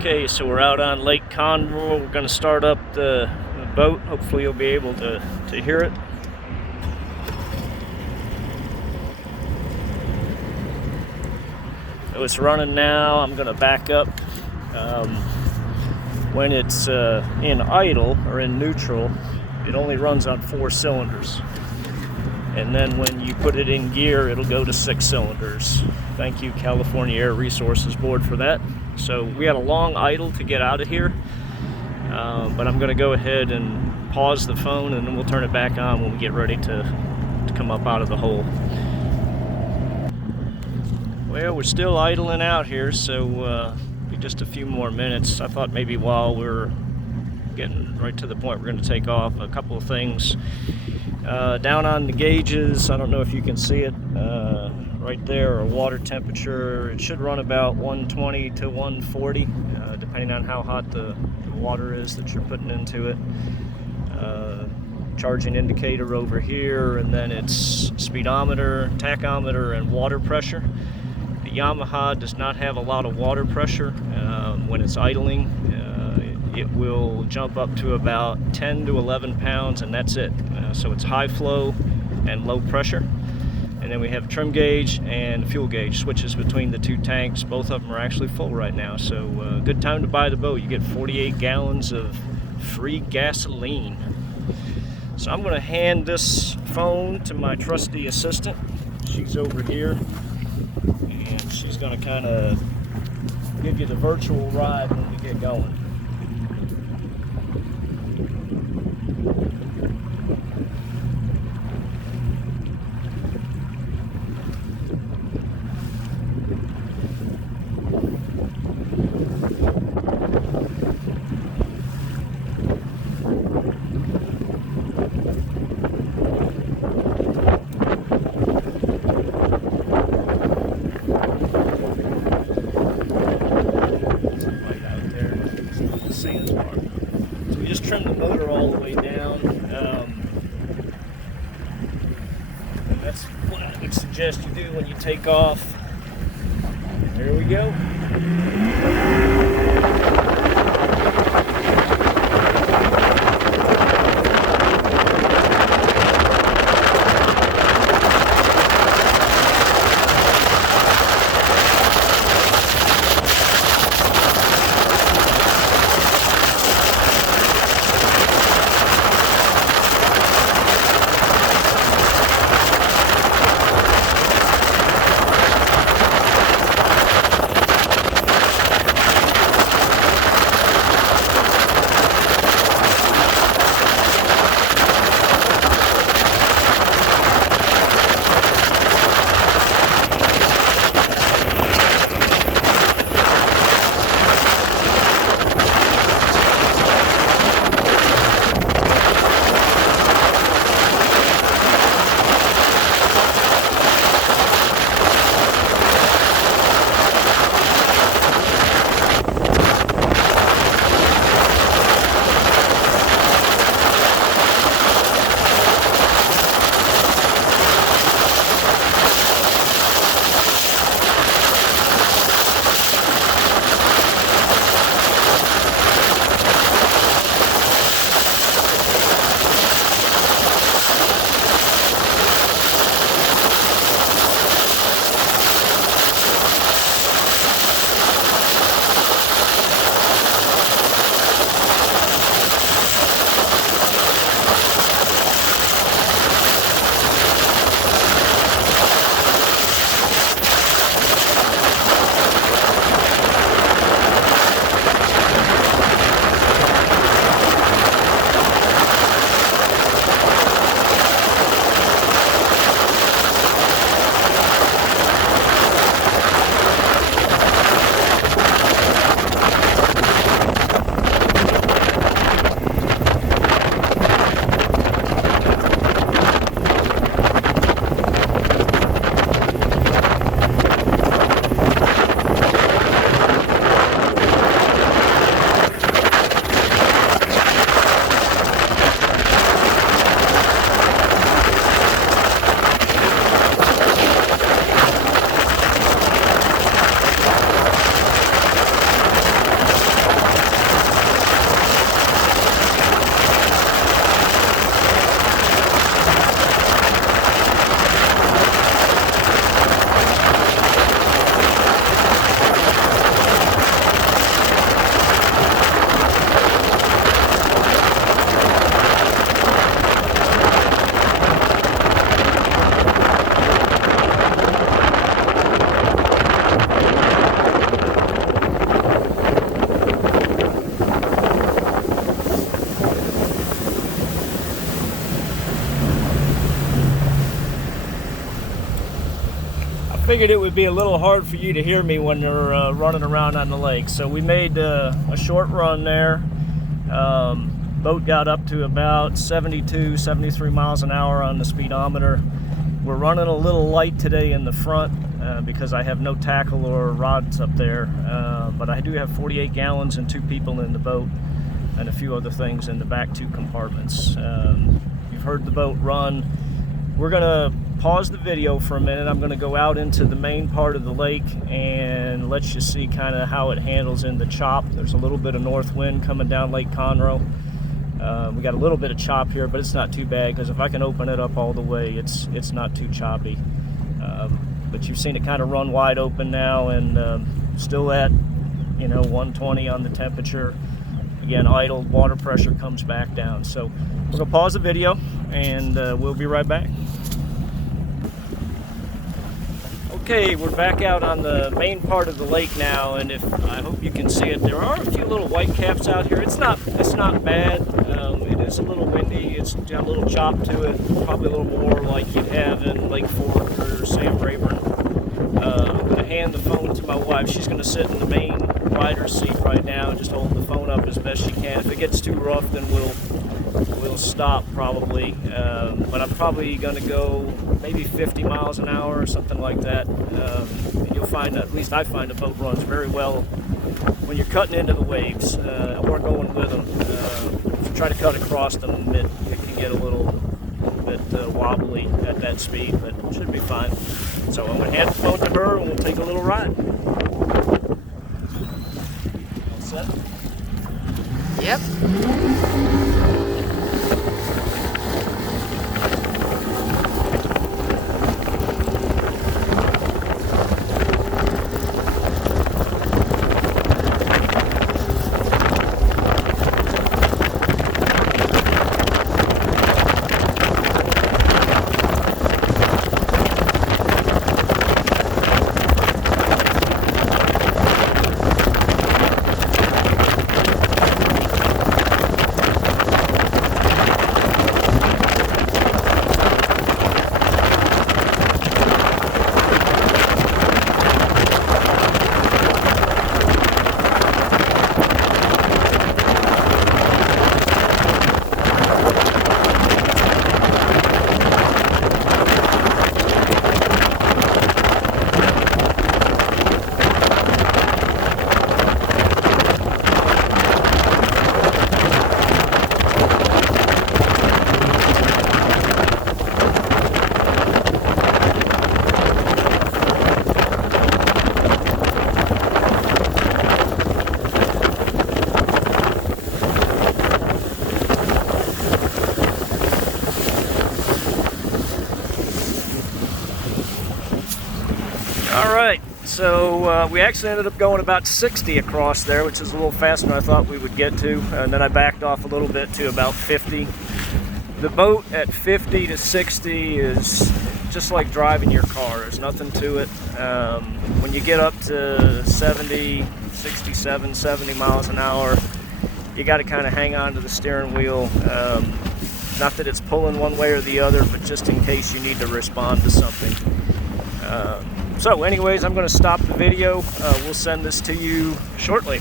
Okay, so we're out on Lake Conroe. We're going to start up the boat. Hopefully you'll be able to hear it. So it's running now. I'm going to back up. When it's in idle or in neutral, it only runs on 4 cylinders. And then when you put it in gear, it'll go to 6 cylinders. Thank you, California Air Resources Board, for that. So we had a long idle to get out of here, but I'm going to go ahead and pause the phone, and then we'll turn it back on when we get ready to come up out of the hole. Well, we're still idling out here, so be just a few more minutes. I thought maybe while we're getting right to the point we're going to take off, a couple of things. Down on the gauges, I don't know if you can see it right there, our water temperature, it should run about 120 to 140, depending on how hot the water is that you're putting into it. Charging indicator over here, and then it's speedometer, tachometer, and water pressure. The Yamaha does not have a lot of water pressure. When it's idling, it will jump up to about 10 to 11 pounds, and that's it. So it's high flow and low pressure. And then we have trim gauge and fuel gauge switches between the 2 tanks. Both of them are actually full right now, so good time to buy the boat. You get 48 gallons of free gasoline. So I'm going to hand this phone to my trusty assistant. She's over here, and she's going to kind of give you the virtual ride when we get going. So we just trimmed the motor all the way down, and that's what I would suggest you do when you take off. There we go. figured it would be a little hard for you to hear me when you're running around on the lake. So we made a short run there. Boat got up to about 72, 73 miles an hour on the speedometer. We're running a little light today in the front because I have no tackle or rods up there. But I do have 48 gallons and 2 people in the boat and a few other things in the back 2 compartments. You've heard the boat run. We're gonna pause the video for a minute. I'm gonna go out into the main part of the lake and let you see kind of how it handles in the chop. There's a little bit of north wind coming down Lake Conroe. We got a little bit of chop here, but it's not too bad because if I can open it up all the way, it's not too choppy. But you've seen it kind of run wide open now, and still at 120 on the temperature. Again, idle, water pressure comes back down. So we're gonna pause the video and we'll be right back. Okay, we're back out on the main part of the lake now, and I hope you can see it. There are a few little white caps out here. It's not bad. It is a little windy. It's got a little chop to it, probably a little more like you'd have in Lake Fork or Sam Rayburn. I'm going to hand the phone to my wife. She's going to sit in the main rider's seat right now and just hold the phone up as best she can. If it gets too rough, then we'll stop probably. But I'm probably going to go maybe 50 miles an hour or something like that. And you'll find, at least I find, the boat runs very well when you're cutting into the waves or going with them. If you try to cut across them, it can get a little bit wobbly at that speed, but it should be fine. So I'm going to hand the phone to her and we'll take a little ride. All set? Yep. Alright, so we actually ended up going about 60 across there, which is a little faster than I thought we would get to, and then I backed off a little bit to about 50. The boat at 50 to 60 is just like driving your car. There's nothing to it. When you get up to 70, 67, 70 miles an hour, you got to kind of hang on to the steering wheel. Not that it's pulling one way or the other, but just in case you need to respond to something. So anyways, I'm going to stop the video. We'll send this to you shortly.